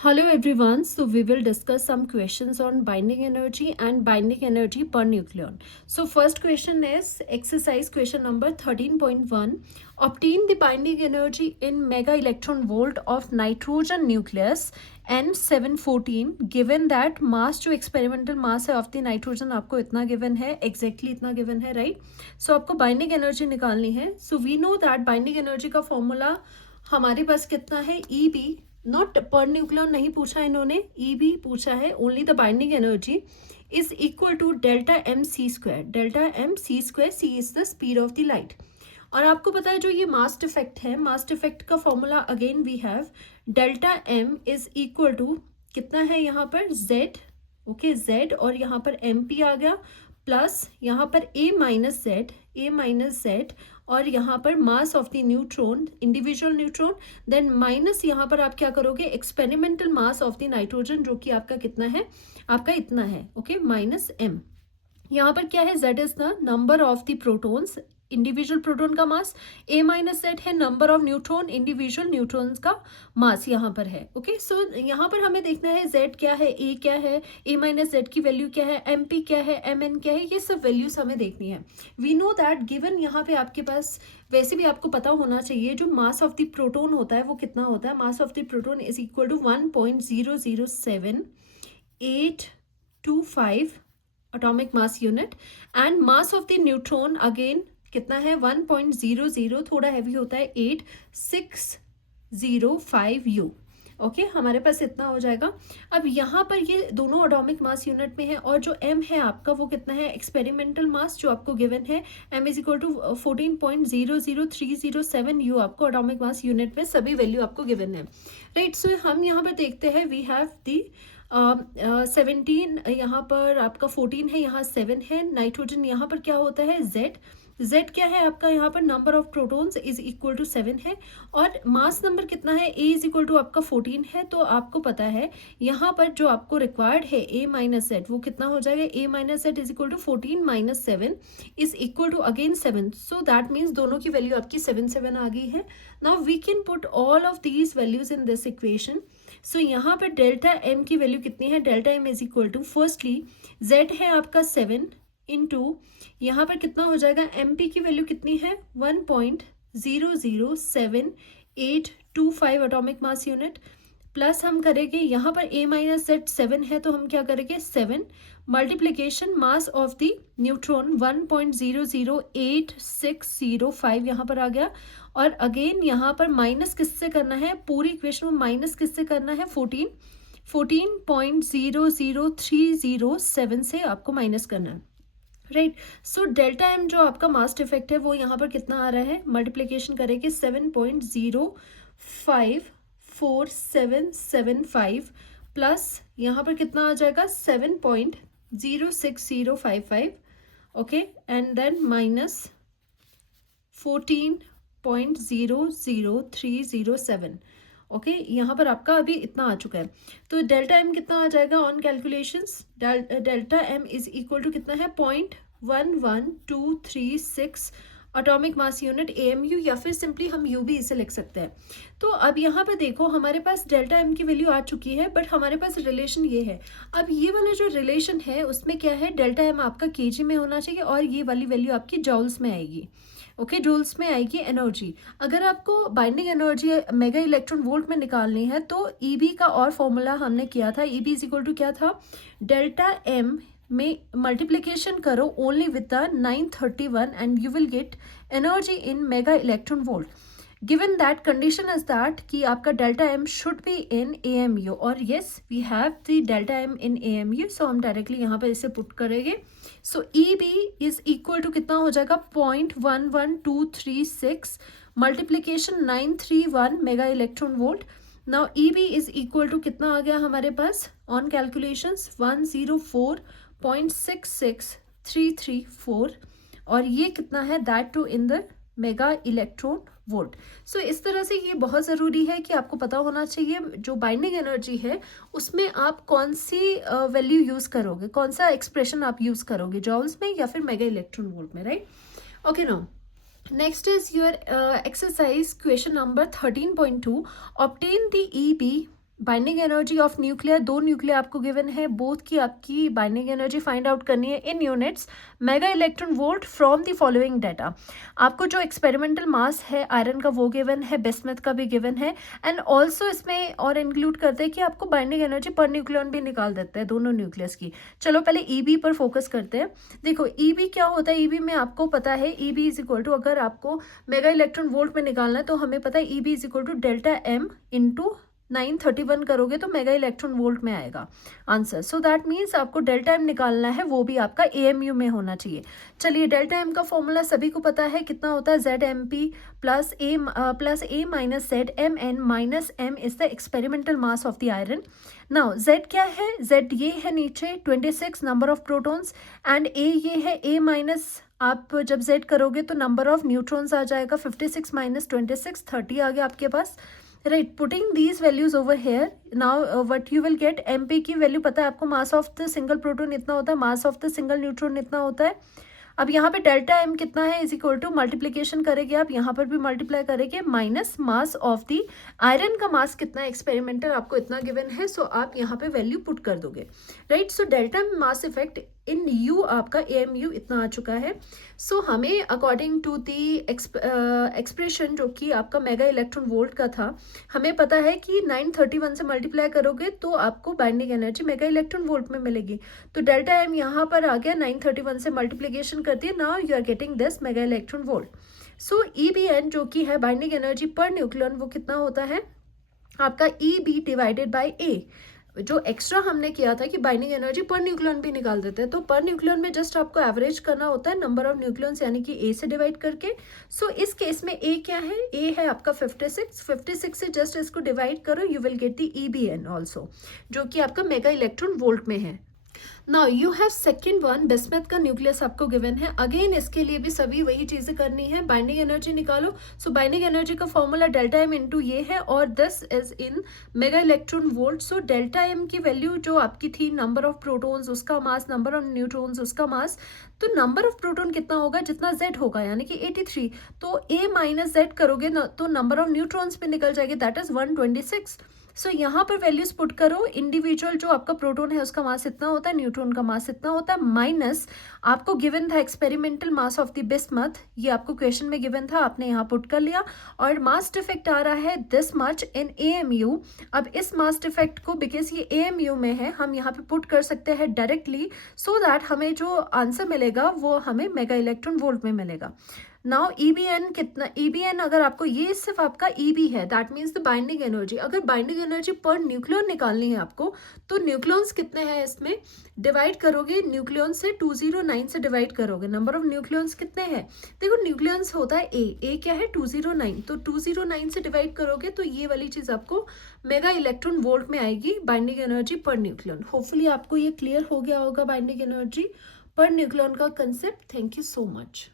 Hello everyone, so we will discuss some questions on binding energy and binding energy per nucleon. So first question is exercise question number 13.1. Obtain the binding energy in mega electron volt of nitrogen nucleus N714 given that mass जो experimental mass है of the nitrogen आपको इतना given है, exactly इतना given है, right? So आपको binding energy निकालनी है. So we know that binding energy का formula हमारे पास कितना है, EB नॉट पर न्यूक्लियन नहीं पूछा इन्होंने, ई भी पूछा है. Only the binding energy is equal to delta m c square. Delta m c square, c is the speed of the light. और आपको पता है जो ये मास इफेक्ट है, मास इफेक्ट का formula again we have delta M is equal to कितना है यहाँ पर जेड. ओके, जेड और यहाँ पर एम पी आ गया प्लस यहाँ पर ए माइनस जेड और यहाँ पर mass of the neutron, individual neutron, then minus यहाँ पर आप क्या करोगे, experimental mass of the nitrogen जो कि आपका कितना है, आपका इतना है. Okay, minus m. यहाँ पर क्या है, Z is the number of the protons, individual proton का मास, ए माइनस जेड है number of neutron, individual neutrons का मास यहाँ पर है. ओके, सो यहाँ पर हमें देखना है जेड क्या है, ए क्या है, ए माइनस जेड की वैल्यू क्या है, एम पी क्या है, एम एन क्या है, ये सब वैल्यूज हमें देखनी है. वी नो दैट गिवन यहाँ पे आपके पास वैसे भी आपको पता होना चाहिए जो मास ऑफ द प्रोटॉन होता है वो कितना होता है. Mass of the proton is equal to 1.007825 atomic mass unit and mass of the neutron again कितना है 1.00, थोड़ा हैवी होता है 8605 U. ओके, हमारे पास इतना हो जाएगा. अब यहाँ पर ये दोनों एटॉमिक मास यूनिट में है और जो m है आपका वो कितना है, एक्सपेरिमेंटल मास जो आपको गिवन है m is equal to 14.00307 U आपको एटॉमिक मास यूनिट में सभी वैल्यू आपको गिवन है, राइट. सो हम यहाँ पर देखते हैं वी हैव दी 17, यहाँ पर आपका 14 है, यहाँ 7 है. नाइट्रोजन यहाँ पर क्या होता है, जेड क्या है आपका, यहाँ पर number of protons is equal to 7 है और मास नंबर कितना है, ए इज इक्वल टू आपका 14 है. तो आपको पता है यहाँ पर जो आपको रिक्वायर्ड है ए माइनस जेड वो कितना हो जाएगा, A minus Z is equal to 14 minus 7 is equal to again 7. So that means दोनों की वैल्यू आपकी 7 आ गई है. Now we can put all of these values in this equation. So यहाँ पर डेल्टा एम की वैल्यू कितनी है, delta M is equal to firstly Z है आपका 7 इंटू यहाँ पर कितना हो जाएगा, एम पी की वैल्यू कितनी है 1.007825 एटॉमिक मास यूनिट प्लस हम करेंगे यहाँ पर ए माइनस जेड 7 है तो हम क्या करेंगे 7 multiplication mass of the neutron 1.008605 यहाँ पर आ गया. और अगेन यहाँ पर माइनस किससे करना है, पूरी इक्वेशन में माइनस किससे करना है, 14.00307 से आपको माइनस करना है, राइट. सो डेल्टा एम जो आपका मास इफेक्ट है वो यहाँ पर कितना आ रहा है, मल्टीप्लीकेशन करेंगे 7.054775 प्लस यहाँ पर कितना आ जाएगा 7.06055. Okay, and then minus 14.00307. Okay, यहाँ पर आपका अभी इतना आ चुका है. तो डेल्टा एम कितना आ जाएगा on calculations, delta M is equal to कितना है 0.11236 एटॉमिक मास यूनिट AMU, या फिर सिंपली हम यू भी इसे लिख सकते हैं. तो अब यहाँ पे देखो हमारे पास डेल्टा एम की वैल्यू आ चुकी है बट हमारे पास रिलेशन ये है. अब ये वाला जो रिलेशन है उसमें क्या है, डेल्टा एम आपका केजी में होना चाहिए और ये वाली वैल्यू आपकी जॉल्स में आएगी. ओके, जूल्स में आएगी एनर्जी. अगर आपको binding energy mega electron volt में निकालनी है तो ईबी का और फॉर्मूला हमने किया था, ईबी इज इक्वल टू क्या था, डेल्टा एम में मल्टीप्लीकेशन करो only with the 931 and you will get energy in mega electron volt. Given that condition is that कि आपका delta m should be in AMU और yes we have the delta m in AMU. So हम directly यहाँ पर इसे put करेंगे. So EB is equal to कितना हो जाएगा 0.11236 multiplication 931 mega electron volt. Now EB is equal to कितना आ गया हमारे पास ऑन कैलकुलेशंस 104.66334 और ये कितना है that too in the mega electron volt. So इस तरह से ये बहुत ज़रूरी है कि आपको पता होना चाहिए जो बाइंडिंग एनर्जी है उसमें आप कौन सी वैल्यू यूज़ करोगे, कौन सा एक्सप्रेशन आप यूज़ करोगे, जॉल्स में या फिर मेगा इलेक्ट्रॉन वोल्ट में, right. Okay, now next is your exercise question number 13.2. Obtain the EB binding energy of nuclear, दो न्यूक्लियर आपको गिवन है, बोथ की आपकी बाइंडिंग एनर्जी फाइंड आउट करनी है in units mega electron volt from the following data. आपको जो experimental मास है आयरन का वो गिवन है, बिस्मथ का भी गिवन है, एंड ऑल्सो इसमें और इंक्लूड करते हैं कि आपको बाइंडिंग एनर्जी पर न्यूक्लियन भी निकाल देते हैं दोनों न्यूक्लियस की। चलो पहले ईबी पर फोकस करते हैं। देखो ईबी क्या होता है, ईबी में आपको पता है ईबी इज इक्वल टू, अगर आपको मेगा इलेक्ट्रॉन वोल्ट में निकालना है तो हमें पता है EB is equal to delta M into 931 करोगे तो मेगा इलेक्ट्रॉन वोल्ट में आएगा आंसर। सो दैट मीन्स आपको डेल्टा एम निकालना है, वो भी आपका एएमयू में होना चाहिए। चलिए डेल्टा एम का फॉर्मूला सभी को पता है, कितना होता है, Z M P plus A minus Z M N minus M is the experimental mass of the iron. Now Z क्या है, जेड ये है नीचे 26 number of protons, and A ये है ए माइनस, आप जब जेड करोगे तो नंबर ऑफ न्यूट्रॉन्स आ जाएगा 56 माइनस 26 30 आ गया आपके पास। Right, putting these values over here, now what you will get, MP की वैल्यू पता है आपको, mass of the single proton इतना होता है, mass of the single neutron इतना होता है। अब यहाँ पे डेल्टा एम कितना है, इज इक्वल टू मल्टीप्लीकेशन करेंगे आप, यहाँ पर भी मल्टीप्लाई करेंगे, minus mass of the iron का मास कितना है एक्सपेरिमेंटल आपको इतना गिवन है, सो आप यहाँ पे वैल्यू पुट कर दोगे। Right, so delta mass effect in you आपका एएमयू इतना आ चुका है। सो हमें अकॉर्डिंग टू दी एक्सप्रेशन जो कि आपका मेगा इलेक्ट्रॉन वोल्ट का था, हमें पता है कि 931 से मल्टीप्लाई करोगे तो आपको binding energy mega electron volt में मिलेगी। तो डेल्टा एम यहाँ पर आ गया, 931 से मल्टीप्लीकेशन करती है, now you are getting this mega electron volt. So EBN जो कि है बाइंडिंग एनर्जी पर न्यूक्लियन, वो कितना होता है आपका ईबी डिवाइडेड बाय ए। जो एक्स्ट्रा हमने किया था कि बाइंडिंग एनर्जी पर न्यूक्लियन भी निकाल देते हैं, तो पर न्यूक्लियन में जस्ट आपको एवरेज करना होता है नंबर ऑफ न्यूक्लियंस यानी कि ए से डिवाइड करके। सो इस केस में ए क्या है, ए है आपका 56 से जस्ट इसको डिवाइड करो, you will get the EBN also, जो कि आपका मेगा इलेक्ट्रॉन वोल्ट में है। Now you have second one, bismuth का न्यूक्लियस आपको गिवन है, अगेन इसके लिए भी सभी वही चीजें करनी है, बाइंडिंग एनर्जी निकालो। सो बाइंडिंग एनर्जी का फॉर्मूला डेल्टा एम इंटू ये है, और this is in mega electron volt. So delta M की वैल्यू जो आपकी थी, नंबर ऑफ प्रोटॉन्स उसका मास, नंबर ऑफ न्यूट्रॉन्स उसका मास, तो नंबर ऑफ प्रोटॉन कितना होगा, जितना जेड होगा यानी कि 83, तो ए माइनस जेड करोगे ना तो नंबर ऑफ न्यूट्रॉन्स पे निकल जाएगी, दैट इज 126। सो यहाँ पर वैल्यूज पुट करो, इंडिविजुअल जो आपका प्रोटॉन है उसका मास इतना होता है, न्यूट्रॉन का मास इतना होता है, माइनस आपको गिवन था experimental mass of the bismuth, ये आपको क्वेश्चन में गिवन था, आपने यहाँ पुट कर लिया, और मास डिफेक्ट आ रहा है दिस मच इन एएमयू। अब इस मास डिफेक्ट को बिकॉज ये एएमयू में है, हम यहाँ पे पुट कर सकते हैं डायरेक्टली, सो दैट हमें जो आंसर मिलेगा वो हमें मेगा इलेक्ट्रॉन वोल्ट में मिलेगा। नाउ ईबीएन कितना, ईबीएन अगर आपको, ये सिर्फ आपका ईबी है, that means the binding energy. अगर बाइंडिंग एनर्जी पर न्यूक्लियन निकालनी है आपको, तो न्यूक्लियंस कितने हैं इसमें डिवाइड करोगे, न्यूक्लियन से 209 से डिवाइड करोगे, नंबर ऑफ न्यूक्लियंस कितने हैं, देखो न्यूक्लियंस होता है ए क्या है 209, तो 209 से डिवाइड करोगे तो ये वाली चीज आपको मेगा इलेक्ट्रॉन वोल्ट में आएगी, binding energy per nucleon. Hopefully आपको ये क्लियर हो गया होगा बाइंडिंग एनर्जी पर न्यूक्लियन का concept. Thank you so much.